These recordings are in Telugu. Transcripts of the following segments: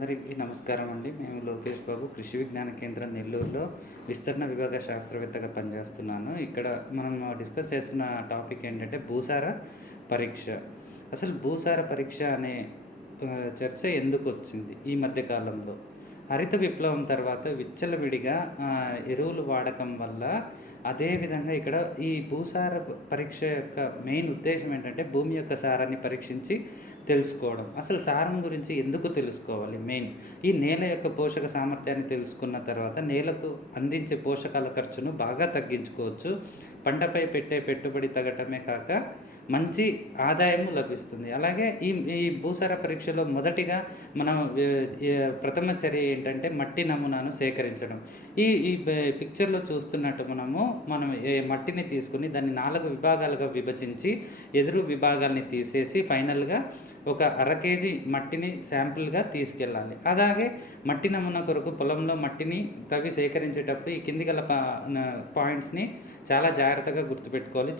అందరికీ నమస్కారం అండి. మేము లోకేష్ బాబు, కృషి విజ్ఞాన కేంద్రం నెల్లూరులో విస్తరణ విభాగ శాస్త్రవేత్తగా పనిచేస్తున్నాను. ఇక్కడ మనం డిస్కస్ చేస్తున్న టాపిక్ ఏంటంటే భూసార పరీక్ష. అసలు భూసార పరీక్ష అనే చర్చ ఎందుకు వచ్చింది ఈ మధ్యకాలంలో? హరిత విప్లవం తర్వాత విచ్చలవిడిగా ఎరువులు వాడకం వల్ల, అదేవిధంగా ఇక్కడ ఈ భూసార పరీక్ష యొక్క మెయిన్ ఉద్దేశం ఏంటంటే భూమి యొక్క సారాన్ని పరీక్షించి తెలుసుకోవడం. అసలు సారం గురించి ఎందుకు తెలుసుకోవాలి? మెయిన్ ఈ నేల యొక్క పోషక సామర్థ్యాన్ని తెలుసుకున్న తర్వాత నేలకు అందించే పోషకాల ఖర్చును బాగా తగ్గించుకోవచ్చు. పంటపై పెట్టే పెట్టుబడి తగ్గటమే కాక మంచి ఆదాయము లభిస్తుంది. అలాగే ఈ ఈ భూసార పరీక్షలో మొదటిగా మనం ప్రథమ చర్య ఏంటంటే మట్టి నమూనాను సేకరించడం. ఈ ఈ పిక్చర్లో చూస్తున్నట్టు మనం మట్టిని తీసుకుని దాన్ని 4 విభాగాలుగా విభజించి ఎదురు విభాగాల్ని తీసేసి ఫైనల్గా ఒక 1/2 kg మట్టిని శాంపిల్గా తీసుకెళ్ళాలి. అలాగే మట్టి నమూనా కొరకు పొలంలో మట్టిని తవ్వి సేకరించేటప్పుడు ఈ కింది గల పాయింట్స్ని చాలా జాగ్రత్తగా గుర్తుపెట్టుకోవాలి.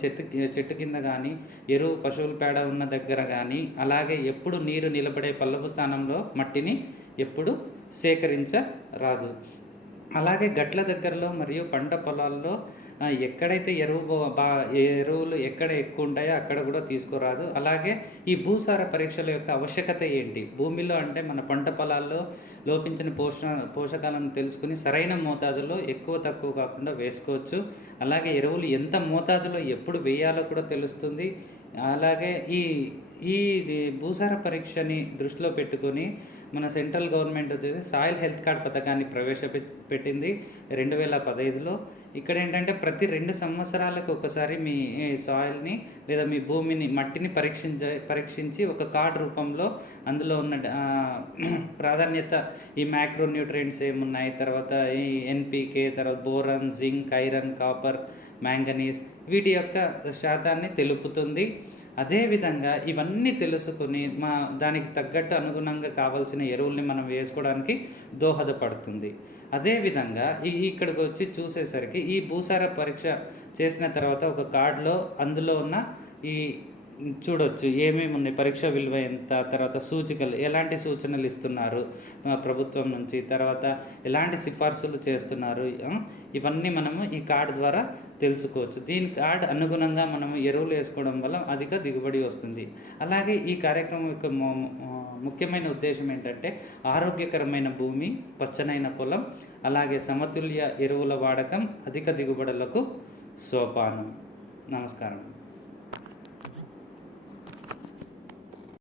చెట్టు కింద కానీ, ఎరువు పశువుల పేడ ఉన్న దగ్గర కానీ, అలాగే ఎప్పుడు నీరు నిలబడే పల్లపు స్థానంలో మట్టిని ఎప్పుడు సేకరించరాదు. అలాగే గట్ల దగ్గరలో మరియు పంట పొలాల్లో ఎక్కడైతే ఎరువులు ఎక్కడ ఎక్కువ ఉంటాయో అక్కడ కూడా తీసుకురాదు. అలాగే ఈ భూసార పరీక్షల యొక్క ఆవశ్యకత ఏంటి? భూమిలో అంటే మన పంట పొలాల్లో లోపించిన పోషకాలను తెలుసుకుని సరైన మోతాదులో ఎక్కువ తక్కువ కాకుండా వేసుకోవచ్చు. అలాగే ఎరువులు ఎంత మోతాదులో ఎప్పుడు వేయాలో కూడా తెలుస్తుంది. అలాగే ఈ ఈ భూసార పరీక్షని దృష్టిలో పెట్టుకొని మన సెంట్రల్ గవర్నమెంట్ వచ్చేసి సాయిల్ హెల్త్ కార్డ్ పథకాన్ని ప్రవేశపెట్టింది 2015లో. ఇక్కడ ఏంటంటే ప్రతి 2 సంవత్సరాలకు ఒకసారి మీ సాయిల్ని లేదా మీ భూమిని మట్టిని పరీక్షించి ఒక కార్డ్ రూపంలో అందులో ఉన్న ప్రాధాన్యత ఈ మ్యాక్రో న్యూట్రియంట్స్ ఏమున్నాయి, తర్వాత ఈ ఎన్పికే, తర్వాత బోరన్, జింక్, ఐరన్, కాపర్, మ్యాంగనీస్ వీటి యొక్క శాతాన్ని తెలుపుతుంది. అదేవిధంగా ఇవన్నీ తెలుసుకొని దానికి తగ్గట్టు అనుగుణంగా కావాల్సిన ఎరువుల్ని మనం వేసుకోవడానికి దోహదపడుతుంది. అదేవిధంగా ఇక్కడికి వచ్చి చూసేసరికి ఈ భూసార పరీక్ష చేసిన తర్వాత ఒక కార్డులో అందులో ఉన్న ఈ చూడొచ్చు ఏమేమి ఉన్నాయి, పరీక్ష విలువ ఎంత, తర్వాత సూచికలు ఎలాంటి సూచనలు ఇస్తున్నారు ప్రభుత్వం నుంచి, తర్వాత ఎలాంటి సిఫార్సులు చేస్తున్నారు, ఇవన్నీ మనము ఈ కార్డు ద్వారా తెలుసుకోవచ్చు. దీని కార్డు అనుగుణంగా మనము ఎరువులు వేసుకోవడం వల్ల అధిక దిగుబడి వస్తుంది. అలాగే ఈ కార్యక్రమం యొక్క ముఖ్యమైన ఉద్దేశం ఏంటంటే ఆరోగ్యకరమైన భూమి, పచ్చనైన పొలం, అలాగే సమతుల్య ఎరువుల వాడకం అధిక దిగుబడులకు సోపానం. నమస్కారం.